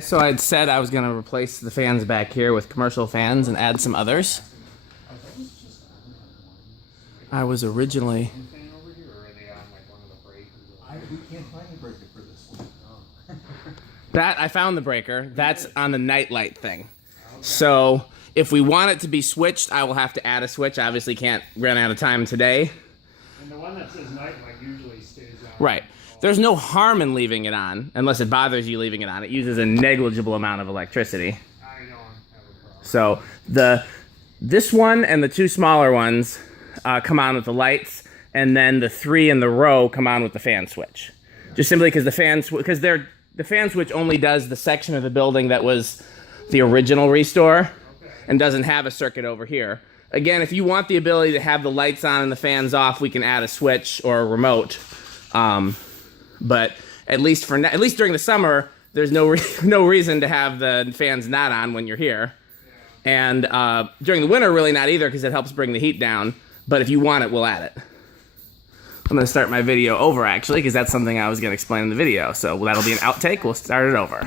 So I'd said I was going to replace the fans back here with commercial fans and add some others. I was originally... We can't find a breaker for this one. That, I found the breaker. That's on the night light thing. So if we want it to be switched, I will have to add a switch. I obviously can't run out of time today. And the one that says night light usually stays on. Right. There's no harm in leaving it on, unless it bothers you leaving it on. It uses a negligible amount of electricity. I don't have a problem. So this one and the two smaller ones come on with the lights, and then the three in the row come on with the fan switch. Just simply because the fan switch only does the section of the building that was the original restore and doesn't have a circuit over here. Again, if you want the ability to have the lights on and the fans off, we can add a switch or a remote. But at least during the summer, there's no reason to have the fans not on when you're here. And during the winter, really not either, because it helps bring the heat down. But if you want it, we'll add it. I'm going to start my video over, actually, because that's something I was going to explain in the video. So that'll be an outtake. We'll start it over.